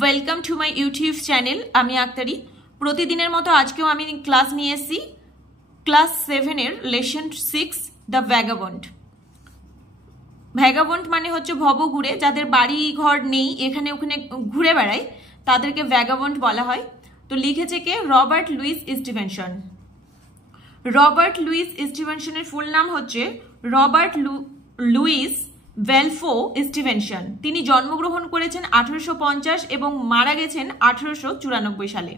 Welcome to my YouTube channel. আমি আক্তারি। প্রতিদিনের মতো আজকেও আমি ক্লাস নিয়ে এসেছি ক্লাস 7-এর লেসন 6 দ্য ভ্যাগাবন্ড। ভ্যাগাবন্ড মানে হচ্ছে ভবঘুরে, যাদের বাড়ি ঘর নেই, এখানে ওখানে ঘুরে বেড়ায়, তাদেরকে ভ্যাগাবন্ড বলা হয়। তো লিখেছে কে? Robert Louis Stevenson. Robert Louis স্টিভেনসনের ফুল নাম হচ্ছে রবার্ট লুইস বেলফো স্টিভেনসন। তিনি জন্মগ্রহণ করেছেন 1850 এবং মারা গেছেন 1894 সালে।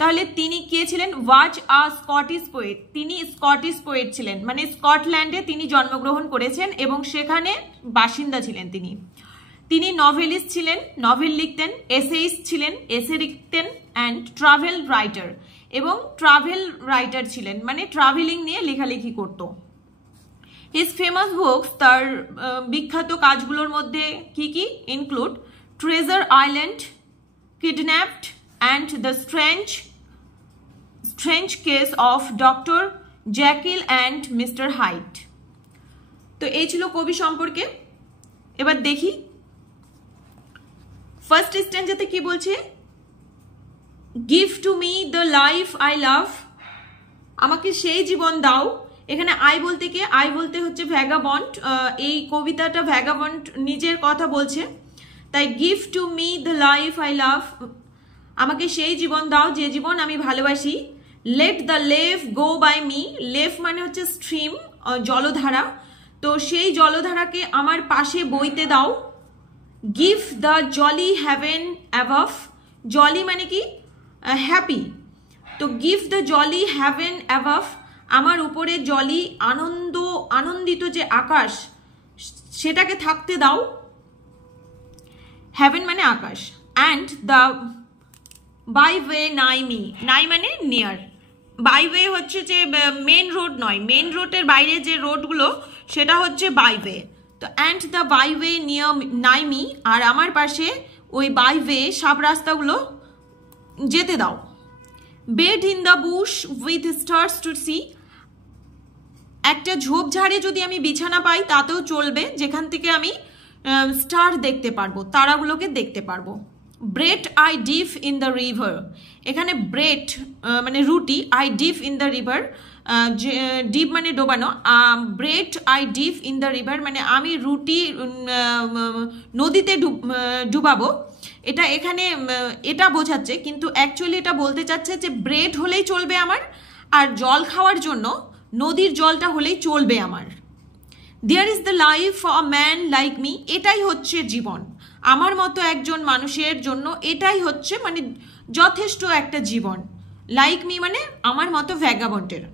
তাহলে তিনি কে ছিলেন? ওয়াজ আ স্কটিশ পোয়েট। তিনি স্কটিশ পোয়েট ছিলেন, মানে স্কটল্যান্ডে তিনি জন্মগ্রহণ করেছেন এবং সেখানে বাসিন্দা ছিলেন। তিনি নভেলিস্ট ছিলেন, নভেল লিখতেন, এসেইস্ট ছিলেন, এসে লিখতেন, অ্যান্ড ট্রাভেল রাইটার এবং ট্রাভেল রাইটার ছিলেন, মানে ট্রাভেলিং নিয়ে লেখালেখি করত। হিজ ফেমাস বুকস, তার বিখ্যাত কাজগুলোর মধ্যে কি কি include treasure island, kidnapped, and the strange case of doctor Jekyll and mister Hyde. তো এই ছিল কবি সম্পর্কে। এবার দেখি ফার্স্ট স্ট্যান্জাতে কি বলছে। Give to me the life I love, আমাকে সেই জীবন দাও। এখানে আই বলতে কে? আই বলতে হচ্ছে ভ্যাগাবন্ড। এই কবিতাটা ভ্যাগাবন্ড নিজের কথা বলছে, তাই give to me the life I love, আমাকে সেই জীবন দাও যে জীবন আমি ভালোবাসি। Let the lave go by me, lave মানে হচ্ছে স্ট্রিম, জলধারা, তো সেই জলধারাকে আমার পাশে বইতে দাও। Give the jolly heaven above, jolly মানে কি? হ্যাপি, তো give the jolly heaven above, আমার উপরে জলি আনন্দিত যে আকাশ সেটাকে থাকতে দাও। হ্যাভেন মানে আকাশ। অ্যান্ড দ্য বাই ওয়ে নাই মি, নাই মানে নিয়ার, বাই ওয়ে হচ্ছে যে মেন রোড নয়, মেন রোডের বাইরে যে রোডগুলো সেটা হচ্ছে বাই ওয়ে। তো and the byway near nigh me, আর আমার পাশে ওই বাই ওয়ে সব রাস্তাগুলো যেতে দাও। Bed in the bush with stars to see, একটা ঝোপঝাড়ে যদি আমি বিছানা পাই তাতেও চলবে, যেখান থেকে আমি স্টার দেখতে পারবো, তারাগুলোকে দেখতে পারবো। Bread I dip in the river, এখানে ব্রেড মানে রুটি, I dip in the river, dip মানে ডোবানো, bread I dip in the river মানে আমি রুটি নদীতে ডুবাবো। এটা এখানে এটা বোঝাচ্ছে, কিন্তু অ্যাকচুয়ালি এটা বলতে চাচ্ছে যে ব্রেড হলেই চলবে আমার, আর জল খাওয়ার জন্য নদীর জলটা হলেই চলবে আমার। There is the life for a man like me, এটাই হচ্ছে জীবন আমার মতো একজন মানুষের জন্য, এটাই হচ্ছে মানে যথেষ্ট একটা জীবন। লাইক মি মানে আমার মতো ভ্যাগাবন্ডের।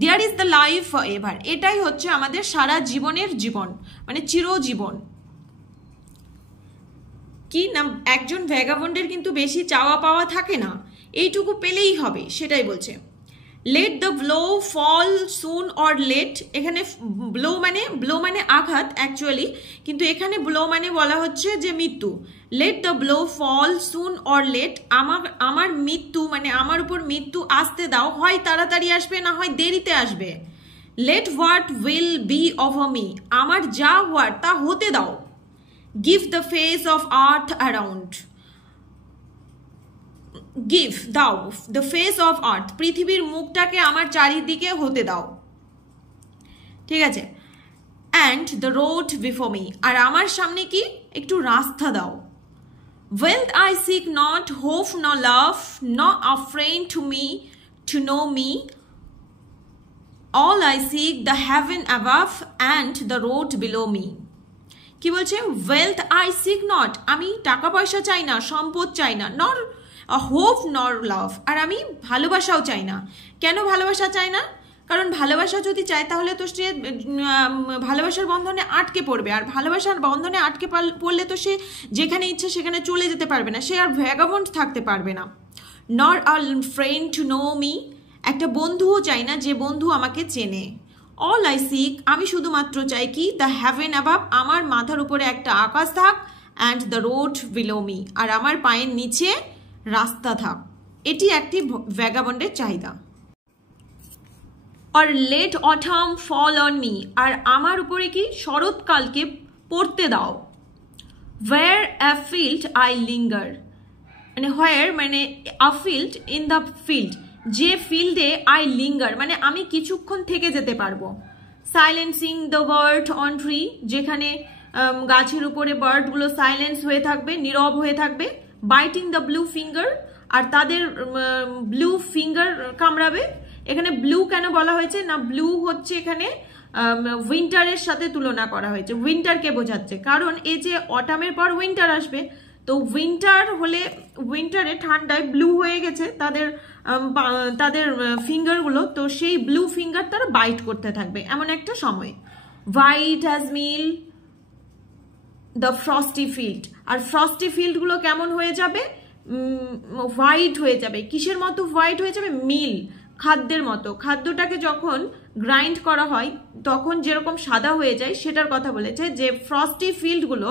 There is the life for ever, এটাই হচ্ছে আমাদের সারা জীবনের জীবন, মানে চিরজীবন। কি না, একজন ভ্যাগাবন্ডের কিন্তু বেশি চাওয়া পাওয়া থাকে না, এইটুকু পেলেই হবে, সেটাই বলছে। Let the blow fall soon or late, এখানে ব্লো মানে আঘাত অ্যাকচুয়ালি, কিন্তু এখানে ব্লো মানে বলা হচ্ছে যে মৃত্যু। Let the blow fall soon or late, আমার মৃত্যু মানে আমার উপর মৃত্যু আসতে দাও, হয় তাড়াতাড়ি আসবে না হয় দেরিতে আসবে। Let what will be over me, আমার যা হওয়ার তা হতে দাও। Give the face of earth around, give দাও দ্য ফেস অফ আর্থ, পৃথিবীর মুখটাকে আমার চারিদিকে হতে দাও, ঠিক আছে। And the road before me, আর আমার সামনে কি? একটু রাস্তা দাও। Wealth I seek not, hope not love, not a friend to me to know me, all I seek the heaven above and the road below me. কি বলছে? Wealth I seek not, আমি টাকা পয়সা চাই না, সম্পদ চাই না, নর হোপ নর লাভ, আর আমি ভালোবাসাও চাই না। কেন ভালোবাসা চাই না? কারণ ভালোবাসা যদি চায় তাহলে তো সে ভালোবাসার বন্ধনে আটকে পড়বে, আর ভালোবাসার বন্ধনে আটকে পড়লে তো সে যেখানে ইচ্ছে সেখানে চলে যেতে পারবে না, সে আর ভ্যাগাবন্ড থাকতে পারবে না। নর আ ফ্রেন্ড টু নো মি, একটা বন্ধুও চাই না যে বন্ধু আমাকে চেনে। অল আই সিক, আমি শুধুমাত্র চাই কি? দ্য হ্যাভেন অ্যাবাভ, আমার মাথার উপরে একটা আকাশ থাক, and the road below me, আর আমার পায়ের নিচে রাস্তা থাক। এটি একটি ভ্যাগাবন্ডের চাহিদা। আর let autumn fall on me, আর আমার উপরে কি? শরৎকালকে পড়তে দাও। Where a field I linger, মানে হোয়ার মানে a field, in the field, যে ফিল্ডে আই লিঙ্গার মানে আমি কিছুক্ষণ থেকে যেতে পারবো। Silencing the bird on tree, যেখানে গাছের উপরে বার্ডগুলো সাইলেন্স হয়ে থাকবে, নীরব হয়ে থাকবে। বাইটিং দ্য ব্লু ফিঙ্গার, আর তাদের ব্লু ফিঙ্গার কামড়াবে। এখানে ব্লু কেন বলা হয়েছে না, ব্লু হচ্ছে এখানে উইন্টারের সাথে তুলনা করা হয়েছে, উইন্টারকে বোঝাচ্ছে, কারণ এই যে অটামের পর উইন্টার আসবে, তো উইন্টার হলে উইন্টারে ঠান্ডায় ব্লু হয়ে গেছে তাদের ফিঙ্গারগুলো, তো সেই ব্লু ফিঙ্গার তারা বাইট করতে থাকবে এমন একটা সময়। White as meal the frosty field, আর ফ্রস্টি ফিল্ডগুলো কেমন হয়ে যাবে, হোয়াইট হয়ে যাবে। কিসের মতো হোয়াইট হয়ে যাবে, মিল, খাদ্যের মতো। খাদ্যটাকে যখন গ্রাইন্ড করা হয় তখন যেরকম সাদা হয়ে যায় সেটার কথা বলেছে, যে ফ্রস্টি ফিল্ডগুলো,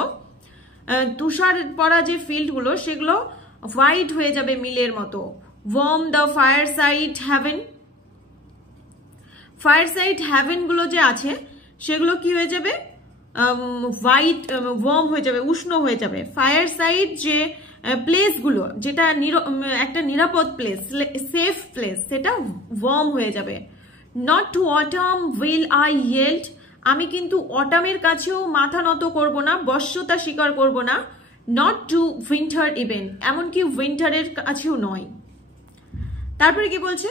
তুষার পড়া যে ফিল্ডগুলো সেগুলো হোয়াইট হয়ে যাবে মিলের মতো। Warm the fireside haven, fireside হ্যাভেনগুলো যে আছে সেগুলো কি হয়ে যাবে, হোয়াইট ওয়ার্ম হয়ে যাবে, উষ্ণ হয়ে যাবে। ফায়ার সাইড যে প্লেসগুলো, যেটা একটা নিরাপদ প্লেস, সেফ প্লেস, সেটা ওয়ার্ম হয়ে যাবে। Not to autumn will I yield, আমি কিন্তু অটামের কাছেও মাথা নত করব না, বশ্যতা স্বীকার করব না। নট টু উইন্টার ইভেন, এমনকি উইন্টারের কাছেও নয়। তারপরে কি বলছে,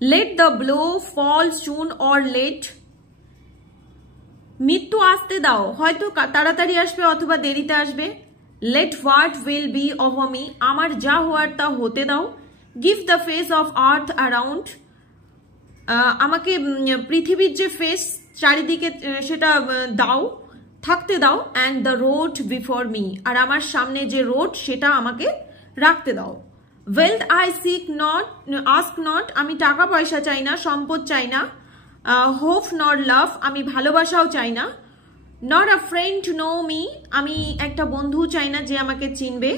let the blow fall soon or late, মৃত্যু আসতে দাও, হয়তো তাড়াতাড়ি আসবে অথবা দেরিতে আসবে। Let what will be of me, আমার যা হওয়ার তা হতে দাও। Give the face of earth around, আমাকে পৃথিবীর যে ফেস চারিদিকে সেটা দাও, থাকতে দাও। And the road before me, আর আমার সামনে যে রোড সেটা আমাকে রাখতে দাও। Wealth I seek not, ask not, আমি টাকা পয়সা চাই না, সম্পদ চাই না। হোপ নট লাভ, আমি ভালোবাসাও চাই না। Not a friend to know me, আমি একটা বন্ধু চাই না যে আমাকে চিনবে।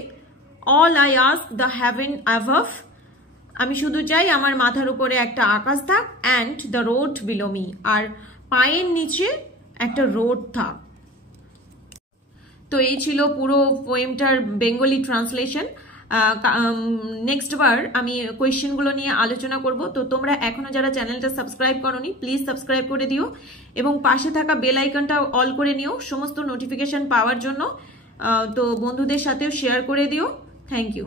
All I ask the heaven above, আমি শুধু চাই আমার মাথার উপরে একটা আকাশ থাক। And the road below me, আর পায়ের নিচে একটা রোড থাক। তো এই ছিল পুরো পোয়েমটার বেঙ্গলি ট্রান্সলেশন। নেক্সট বার আমি কোয়েশ্চেনগুলো নিয়ে আলোচনা করব। তো তোমরা এখনো যারা চ্যানেলটা সাবস্ক্রাইব করোনি প্লিজ সাবস্ক্রাইব করে দিও, এবং পাশে থাকা বেল আইকনটা অল করে নিও সমস্ত নোটিফিকেশন পাওয়ার জন্য। তো বন্ধুদের সাথেও শেয়ার করে দিও। Thank you.